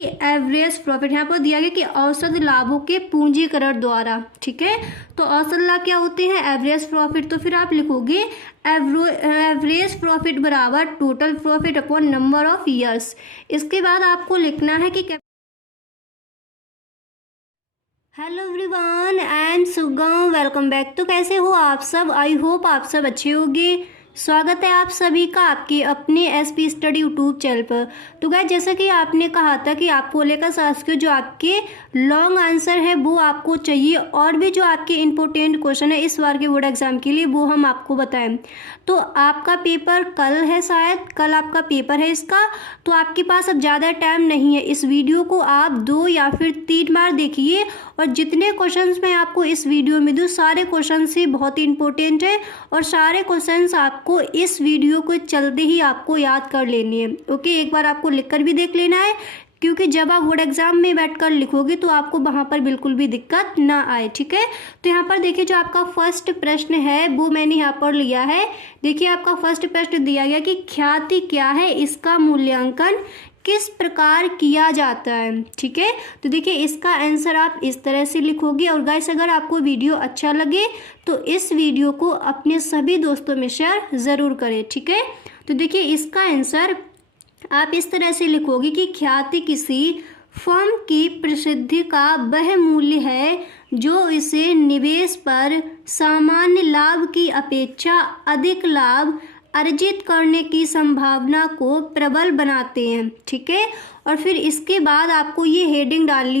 Average profit यहाँ पर दिया गया कि औसत लाभों के पूंजीकरण द्वारा, ठीक है। तो औसत लाभ क्या होते हैं? Average profit. तो फिर आप लिखोगे एवरेज प्रॉफिट बराबर total profit upon number of years. इसके बाद आपको लिखना है कि हेलो एवरीवन, आई एम सुगम, वेलकम बैक। तो कैसे हो आप सब? आई होप आप सब अच्छे होंगे। स्वागत है आप सभी का आपके अपने एसपी स्टडी यूट्यूब चैनल पर। तो गाइस, जैसा कि आपने कहा था कि आपको लेकर शास्त्रीय जो आपके लॉन्ग आंसर है वो आपको चाहिए, और भी जो आपके इंपॉर्टेंट क्वेश्चन है इस बार के बोर्ड एग्जाम के लिए वो हम आपको बताएं। तो आपका पेपर कल है, शायद कल आपका पेपर है इसका। तो आपके पास अब ज़्यादा टाइम नहीं है। इस वीडियो को आप 2 या फिर 3 बार देखिए, और जितने क्वेश्चंस मैं आपको इस वीडियो में दूँ सारे क्वेश्चंस ही बहुत ही इंपॉर्टेंट है, और सारे क्वेश्चंस आपको इस वीडियो को चलते ही आपको याद कर लेनी है। ओके, एक बार आपको लिखकर भी देख लेना है, क्योंकि जब आप बोर्ड एग्जाम में बैठकर लिखोगे तो आपको वहाँ पर बिल्कुल भी दिक्कत ना आए, ठीक है। तो यहाँ पर देखिए, जो आपका फर्स्ट प्रश्न है वो मैंने यहाँ पर लिया है। देखिए, आपका फर्स्ट प्रश्न दिया गया कि ख्याति क्या है, इसका मूल्यांकन किस प्रकार किया जाता है, ठीक है। तो देखिए, इसका आंसर आप इस तरह से लिखोगे। और गाइस, अगर आपको वीडियो अच्छा लगे तो इस वीडियो को अपने सभी दोस्तों में शेयर ज़रूर करें, ठीक है। तो देखिए, इसका आंसर आप इस तरह से लिखोगे कि ख्याति किसी फर्म की प्रसिद्धि का वह मूल्य है जो इसे निवेश पर सामान्य लाभ की अपेक्षा अधिक लाभ अर्जित करने की संभावना को प्रबल बनाते हैं, ठीक है। और फिर इसके बाद आपको ये हेडिंग डालनी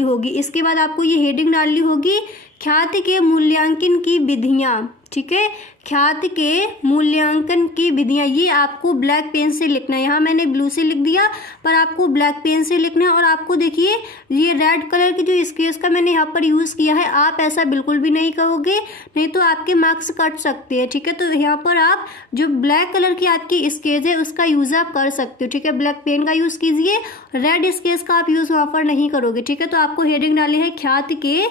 होगी, ख्याति के मूल्यांकन की विधियाँ, ठीक है। ख्याति के मूल्यांकन की विधियाँ, ये आपको ब्लैक पेन से लिखना है। यहाँ मैंने ब्लू से लिख दिया, पर आपको ब्लैक पेन से लिखना है। और आपको देखिए, ये रेड कलर की जो स्केच का मैंने यहाँ पर यूज़ किया है, आप ऐसा बिल्कुल भी नहीं करोगे, नहीं तो आपके मार्क्स कट सकते हैं, ठीक है। तो यहाँ पर आप जो ब्लैक कलर की आपकी स्केच है उसका यूज़ आप कर सकते हो, ठीक है। ब्लैक पेन का यूज़ कीजिए, रेड स्केच का आप यूज़ वहाँ पर नहीं करोगे, ठीक है। तो आपको हेडिंग डालनी है ख्याति के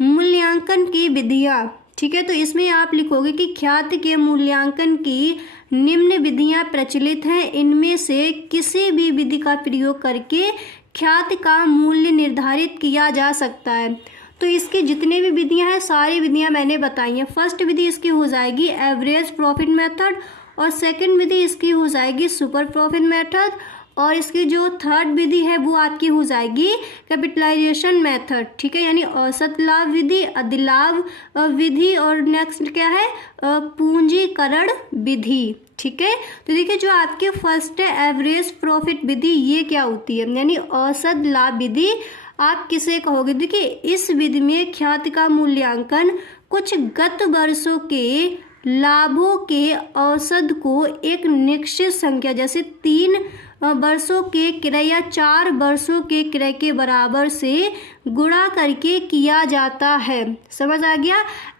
मूल्यांकन की विधियाँ, ठीक है। तो इसमें आप लिखोगे कि ख्याति के मूल्यांकन की निम्न विधियां प्रचलित हैं, इनमें से किसी भी विधि का प्रयोग करके ख्याति का मूल्य निर्धारित किया जा सकता है। तो इसकी जितने भी विधियां हैं सारी विधियां मैंने बताई हैं। फर्स्ट विधि इसकी हो जाएगी एवरेज प्रॉफिट मेथड, और सेकंड विधि इसकी हो जाएगी सुपर प्रॉफिट मेथड, और इसकी जो थर्ड विधि है वो आपकी हो जाएगी कैपिटलाइजेशन मेथड, ठीक है। यानी औसत लाभ विधि, अधिलाभ विधि, और नेक्स्ट क्या है, पूंजीकरण विधि, ठीक है। तो देखिए, जो आपके फर्स्ट है एवरेज प्रॉफिट विधि, ये क्या होती है, यानी औसत लाभ विधि आप किसे कहोगे? देखिए, इस विधि में ख्याति का मूल्यांकन कुछ गत वर्षों के लाभों के औसत को एक निश्चित संख्या, जैसे 3 वर्षों के क्रय या 4 वर्षों के क्रय के बराबर से गुणा करके किया जाता है। समझ आ गया?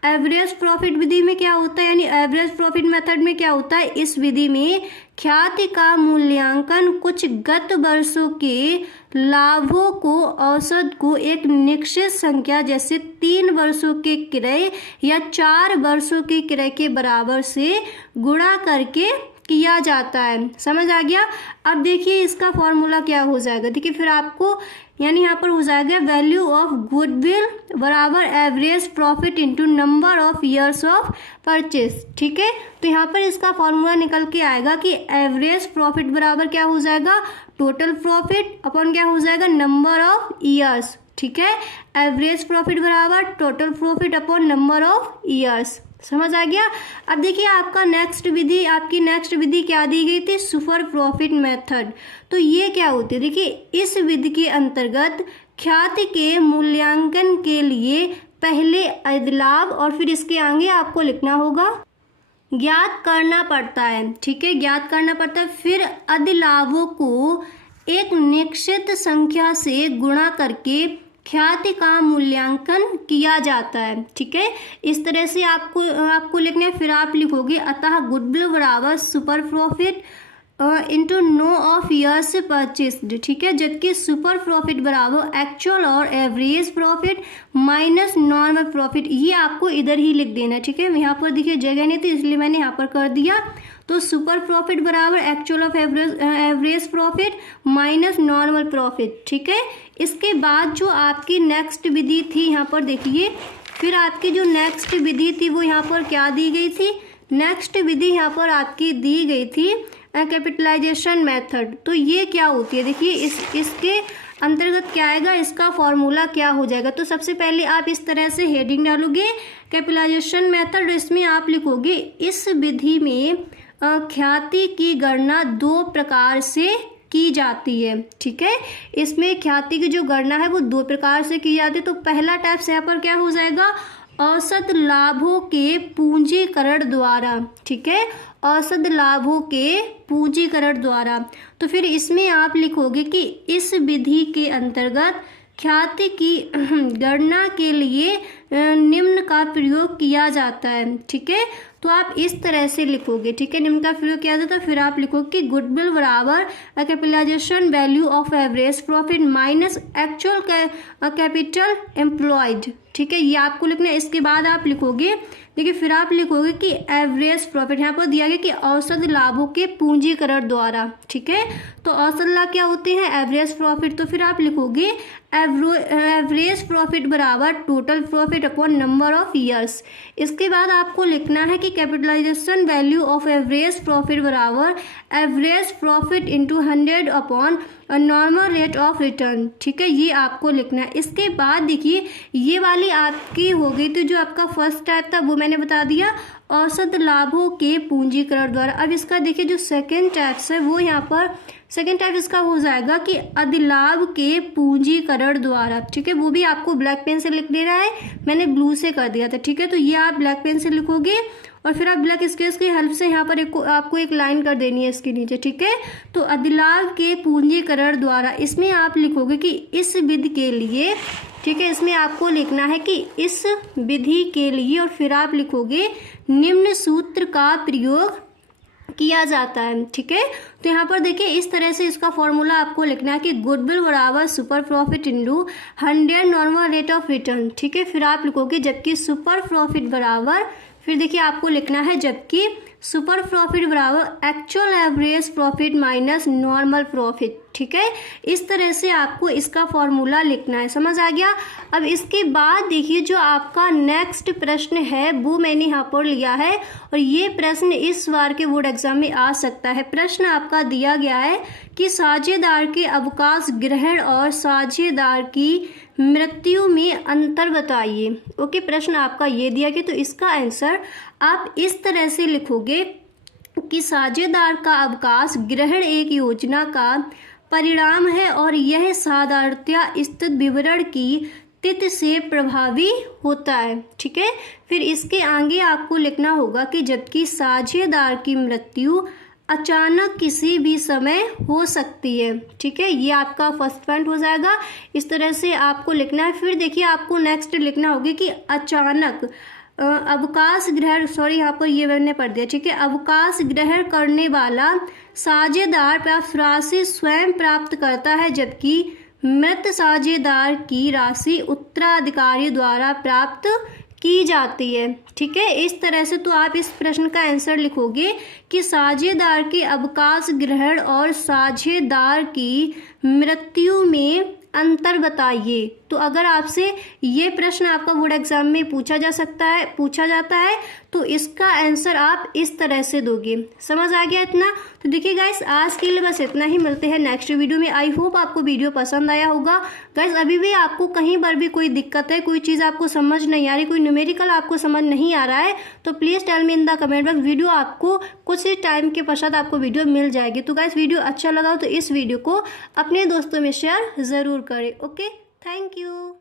एवरेज प्रॉफिट विधि में क्या होता है, यानी एवरेज प्रॉफिट मेथड में क्या होता है, इस विधि में ख्याति का मूल्यांकन कुछ गत वर्षों के लाभों को औसत को एक निश्चित संख्या, जैसे 3 वर्षों के क्रय या 4 वर्षों के क्रय के बराबर से गुणा करके किया जाता है। समझ आ गया? अब देखिए, इसका फॉर्मूला क्या हो जाएगा। देखिए, फिर आपको यानी यहाँ पर हो जाएगा वैल्यू ऑफ गुडविल बराबर average profit into number of years of purchase, ठीक है। तो यहाँ पर इसका फॉर्मूला निकल के आएगा कि एवरेज प्रॉफिट बराबर क्या हो जाएगा, टोटल प्रॉफिट अपॉन क्या हो जाएगा, नंबर ऑफ ईयर्स, ठीक है। एवरेज प्रॉफिट बराबर total profit upon number of years. समझ आ गया? अब देखिए, आपकी नेक्स्ट विधि क्या दी गई थी, सुपर प्रॉफिट मेथड। तो ये क्या होती है, देखिए, इस विधि के अंतर्गत ख्याति के मूल्यांकन के लिए पहले अधिलाभ, और फिर इसके आगे आपको लिखना होगा ज्ञात करना पड़ता है, ठीक है, ज्ञात करना पड़ता है। फिर अधिलाभों को एक निश्चित संख्या से गुणा करके ख्याति का मूल्यांकन किया जाता है, ठीक है। इस तरह से आपको लिखना है। फिर आप लिखोगे अतः गुडविल बराबर super profit into no of years purchased, ठीक है। जबकि सुपर प्रॉफिट बराबर एक्चुअल और average profit minus normal profit, ये आपको इधर ही लिख देना है, ठीक है। यहाँ पर देखिए जगह नहीं थी इसलिए मैंने यहाँ पर कर दिया। तो सुपर प्रॉफिट बराबर actual of average profit minus normal profit, ठीक है। इसके बाद जो आपकी नेक्स्ट विधि थी यहाँ पर देखिए, फिर आपकी जो नेक्स्ट विधि थी वो यहाँ पर क्या दी गई थी, नेक्स्ट विधि यहाँ पर आपकी दी गई थी कैपिटलाइजेशन मेथड। तो ये क्या होती है, देखिए इसके अंतर्गत क्या आएगा, इसका फॉर्मूला क्या हो जाएगा। तो सबसे पहले आप इस तरह से हेडिंग डालोगे कैपिटलाइजेशन मेथड, इसमें आप लिखोगे इस विधि में ख्याति की गणना दो प्रकार से की जाती है, ठीक है। इसमें ख्याति की जो गणना है वो दो प्रकार से की जाती है। तो पहला टाइप से यहाँ पर क्या हो जाएगा, औसत लाभों के पूंजीकरण द्वारा, ठीक है, औसत लाभों के पूंजीकरण द्वारा। तो फिर इसमें आप लिखोगे कि इस विधि के अंतर्गत ख्याति की गणना के लिए निम्न का प्रयोग किया जाता है, ठीक है। तो आप इस तरह से लिखोगे, ठीक है, निम्न का प्रयोग किया जाता है। फिर आप लिखोगे कि गुडविल बराबर capitalisation value of average profit minus actual capital employed, ठीक है, ये आपको लिखना है। इसके बाद आप लिखोगे, देखिए फिर आप लिखोगे कि एवरेज प्रॉफिट, यहाँ पर दिया गया कि औसत लाभों के पूंजीकरण द्वारा, ठीक है। तो औसत लाभ क्या होते हैं, एवरेज प्रॉफिट। तो फिर आप लिखोगे एवरेज प्रॉफिट बराबर total profit upon number of years. इसके बाद आपको लिखना है कि capitalisation value of average profit बराबर average profit into 100 upon normal rate of return, ठीक है, ये आपको लिखना है। इसके बाद देखिए ये वाली आपकी हो गई, तो जो आपका फर्स्ट टाइप था वो मैंने बता दिया, औसत लाभों के पूंजीकरण द्वारा। अब इसका देखिए जो सेकेंड टाइप है वो यहाँ पर सेकेंड टाइप इसका हो जाएगा कि अधिलाभ के पूंजीकरण द्वारा, ठीक है, वो भी आपको ब्लैक पेन से लिख देना है, मैंने ब्लू से कर दिया था, ठीक है। तो ये आप ब्लैक पेन से लिखोगे और फिर आप ब्लैक स्केच की हेल्प से यहाँ पर आपको एक लाइन कर देनी है इसके नीचे, ठीक है। तो अधिलाभ के पूंजीकरण द्वारा, इसमें आप लिखोगे कि इस विधि के लिए, ठीक है, इसमें आपको लिखना है कि इस विधि के लिए, और फिर आप लिखोगे निम्न सूत्र का प्रयोग किया जाता है, ठीक है। तो यहाँ पर देखिए इस तरह से इसका फॉर्मूला आपको लिखना है कि गुडविल बराबर super profit into 100 normal rate of return, ठीक है। फिर आप लिखोगे जबकि सुपर प्रॉफिट बराबर, फिर देखिए आपको लिखना है जबकि सुपर प्रॉफिट बराबर actual average profit minus normal profit, ठीक है। इस तरह से आपको इसका फॉर्मूला लिखना है, समझ आ गया। अब इसके बाद देखिए जो आपका नेक्स्ट प्रश्न है वो मैंने यहाँ पर लिया है, और ये प्रश्न इस बार के बोर्ड एग्जाम में आ सकता है। प्रश्न आपका दिया गया है कि साझेदार के अवकाश ग्रहण और साझेदार की मृत्यु में अंतर बताइए। ओके, प्रश्न आपका ये दिया गया, तो इसका आंसर आप इस तरह से लिखोगे कि साझेदार का अवकाश ग्रहण एक योजना का परिणाम है और यह साधारणतया स्थित विवरण की तिथि से प्रभावी होता है, ठीक है। फिर इसके आगे आपको लिखना होगा कि जबकि साझेदार की मृत्यु अचानक किसी भी समय हो सकती है, ठीक है, ये आपका फर्स्ट पॉइंट हो जाएगा। इस तरह से आपको लिखना है। फिर देखिए आपको नेक्स्ट लिखना होगा कि अचानक अवकाश ग्रहण, सॉरी यहाँ पर ये मैंने पढ़ दिया, ठीक है, अवकाश ग्रहण करने वाला साझेदार प्राप्त राशि स्वयं प्राप्त करता है जबकि मृत साझेदार की राशि उत्तराधिकारी द्वारा प्राप्त की जाती है, ठीक है। इस तरह से तो आप इस प्रश्न का आंसर लिखोगे कि साझेदार के अवकाश ग्रहण और साझेदार की मृत्यु में अंतर बताइए। तो अगर आपसे ये प्रश्न आपका बोर्ड एग्जाम में पूछा जाता है तो इसका आंसर आप इस तरह से दोगे। समझ आ गया इतना? तो देखिए गाइस आज के लिए बस इतना ही, मिलते हैं नेक्स्ट वीडियो में। आई होप आपको वीडियो पसंद आया होगा। गाइस अभी भी आपको कहीं पर भी कोई दिक्कत है, कोई चीज़ आपको समझ नहीं आ रही, कोई न्यूमेरिकल आपको समझ नहीं आ रहा है, तो please tell me in the comment box. Video आपको कुछ ही टाइम के पश्चात आपको वीडियो मिल जाएगी। तो गाइस वीडियो अच्छा लगा तो इस वीडियो को अपने दोस्तों में शेयर ज़रूर करें। Okay, thank you.